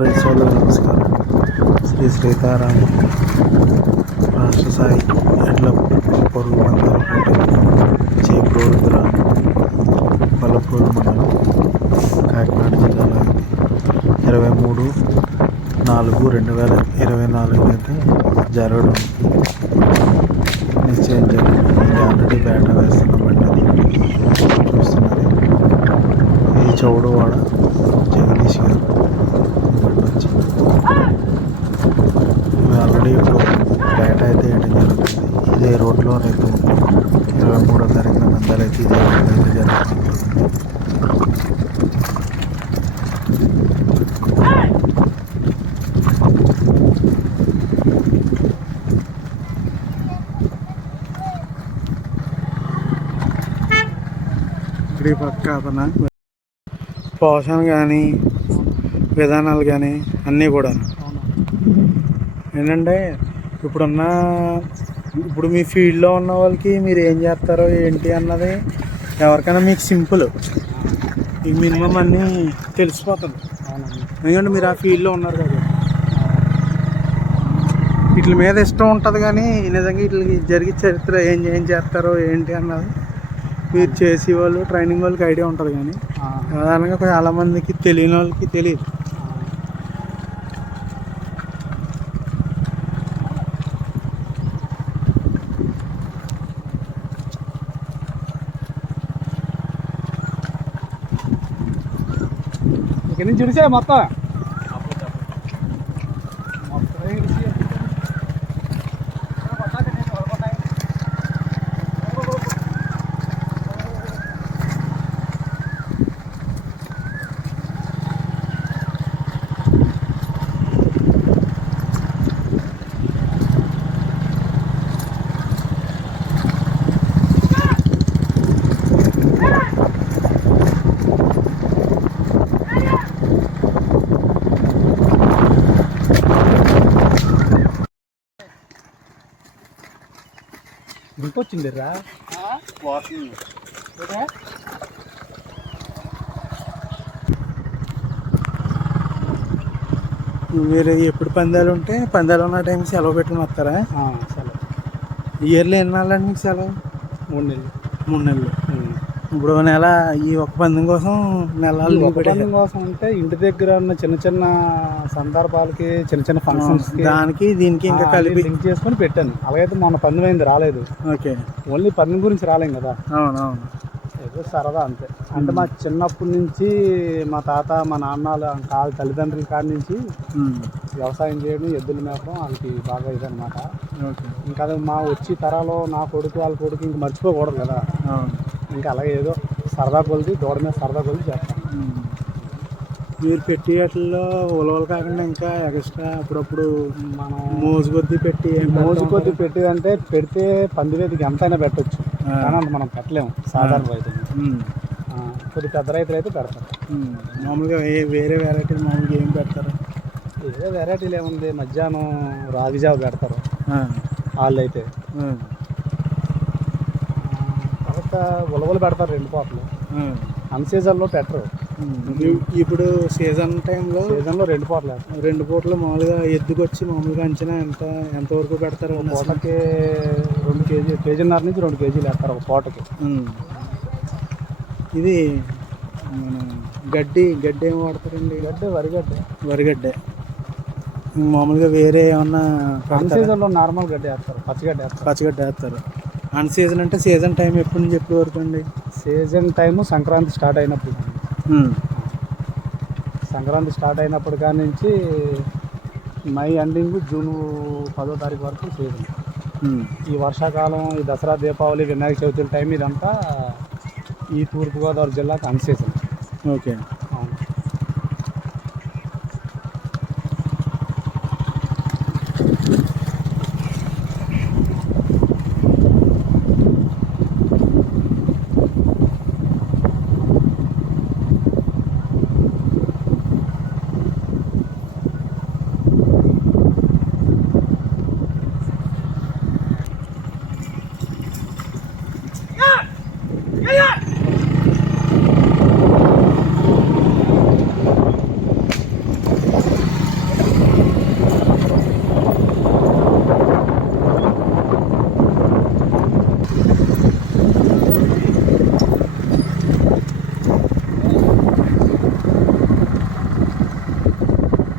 రైతులకు నమస్కారం. శ్రీ సీతారామ రాష్ట్ర స్థాయి ఎడ్ల పొరుగు మందల పోటీ చేప్రోలు గ్రామం మండలం కాకినాడ జిల్లాలో ఇరవై మూడు నాలుగు రెండు వేల ఇరవై నాలుగు అయితే జరగడం నిశ్చయం జరిగింది ఇది ఆల్రెడీ బేట వేస్తున్న బండి చూస్తున్నది. ఈ చౌడువాడ జగదీష్ గారు బండి వచ్చింది ఇవి ఆల్రెడీ ఇప్పుడు బేట అయితే వేయడం జరుగుతుంది రోడ్లో రేపు ఇరవై మూడో తారీఖున మందాలు అయితే ఇక్కడ పక్క అతను పోషణ కానీ విధానాలు కానీ అన్నీ కూడా ఏంటంటే ఇప్పుడున్న ఇప్పుడు మీ ఫీల్డ్లో ఉన్న వాళ్ళకి మీరు ఏం చేస్తారో ఏంటి అన్నది ఎవరికైనా మీకు సింపుల్. ఈ మినిమం అన్నీ తెలిసిపోతుంది. ఎందుకంటే మీరు ఆ ఫీల్డ్లో ఉన్నారు కదా. వీటి మీద ఇష్టం ఉంటుంది కానీ నిజంగా వీటికి జరిగే చరిత్ర ఏం ఏం చేస్తారో ఏంటి అన్నది మీరు చేసే వాళ్ళు ట్రైనింగ్ వాళ్ళకి ఐడియా ఉంటుంది కానీ. సాధారణంగా చాలా మందికి తెలియని వాళ్ళకి తెలియదు. ఇక్కడ నుంచి ఇడిసే మొత్తం మొత్తం. ఇంకొచ్చింది రా మీరు ఎప్పుడు పందాలు ఉంటే పందాలు ఉన్న టైం సెలవు పెట్టుకుని వస్తారా? సరే ఇయర్లో ఎన్ని నెలలండి మీకు సెలవు? మూడు నెలలు. మూడు నెలలు. ఇప్పుడు ఒక నెల ఈ ఒక్క పందెం కోసం నెలలు. ఒప్పందం కోసం అంటే ఇంటి దగ్గర ఉన్న చిన్న చిన్న సందర్భాలకి చిన్న చిన్న ఫంక్షన్స్ దానికి దీనికి ఇంకా కలిపి లింక్ చేసుకొని పెట్టాను. అలాగైతే మొన్న పందెం అయింది రాలేదు. ఓకే. ఓన్లీ పందెం గురించి రాలేం కదా? అవును అవును ఏదో సరదా అంతే. అంటే మా చిన్నప్పటి నుంచి మా తాత మా నాన్న కాళ్ళ తల్లిదండ్రుల కాడి నుంచి. వ్యవసాయం చేయడం ఎద్దులు మేపడం వాళ్ళకి బాగా ఇదనమాట ఇంకా అది మా వచ్చి తరాలో నా కొడుకు వాళ్ళ కొడుకు ఇంక మర్చిపోకూడదు కదా? ఇంకా అలాగే ఏదో సరదా కొలిది దూడ మీద సరదా కొలిది చేస్తాం. మీరు పెట్టి వాటిల్లో ఉలవలు కాకుండా ఇంకా ఎక్స్ట్రా అప్పుడప్పుడు మనం మోజు కొద్దీ పెట్టి మోజు? కొద్ది పెట్టేదంటే పెడితే పందివేదికి ఎంతైనా పెట్టొచ్చు. కానీ అంత మనం పెట్టలేము సాధారణ రైతులు. కొద్ది పెద్ద రైతులు అయితే పెడతారు. మామూలుగా ఏ- వేరే వెరైటీలు మామూలుగా ఏం పెడతారు ఏదో వెరైటీలు ఏముంది మధ్యాహ్నం రాగి జావ పెడతారు. వాళ్ళు అయితే. తర్వాత ఉలవలు పెడతారు రెండు పూటలు. అన్ సీజన్లో పెట్టరు. ఇప్పుడు సీజన్ టైంలో సీజన్లో రెండు పూటలు రెండు పూటలు మామూలుగా ఎద్దుకొచ్చి మామూలుగా అంచనా ఎంత ఎంతవరకు పెడతారు ఒక పూటకి రెండు కేజీ కేజీన్నర నుంచి రెండు కేజీలు వేస్తారు ఒక పూటకి. ఇది మన గడ్డి గడ్డి ఏం వాడతారండి? గడ్డి వరిగడ్డ వరిగడ్డ మామూలుగా వేరే ఏమన్నా పెడతారా? సీజన్లో నార్మల్ గడ్డి వేస్తారు పచ్చిగడ్డ వేస్తారు. పచ్చిగడ్డ వేస్తారు. అన్ సీజన్ అంటే సీజన్ టైం ఎప్పటి నుంచి ఎప్పటి వరకు అండి సీజన్ టైము సంక్రాంతి స్టార్ట్ అయినప్పుడు. సంక్రాంతి స్టార్ట్ అయినప్పుడు కాడి నుంచి మై ఎండింగ్ జూన్ పదో తారీఖు వరకు సీజన్. ఈ వర్షాకాలం ఈ దసరా దీపావళి వినాయక చవితి టైం ఇదంతా ఈ తూర్పుగోదావరి జిల్లాకు అన్ సీజన్. ఓకే.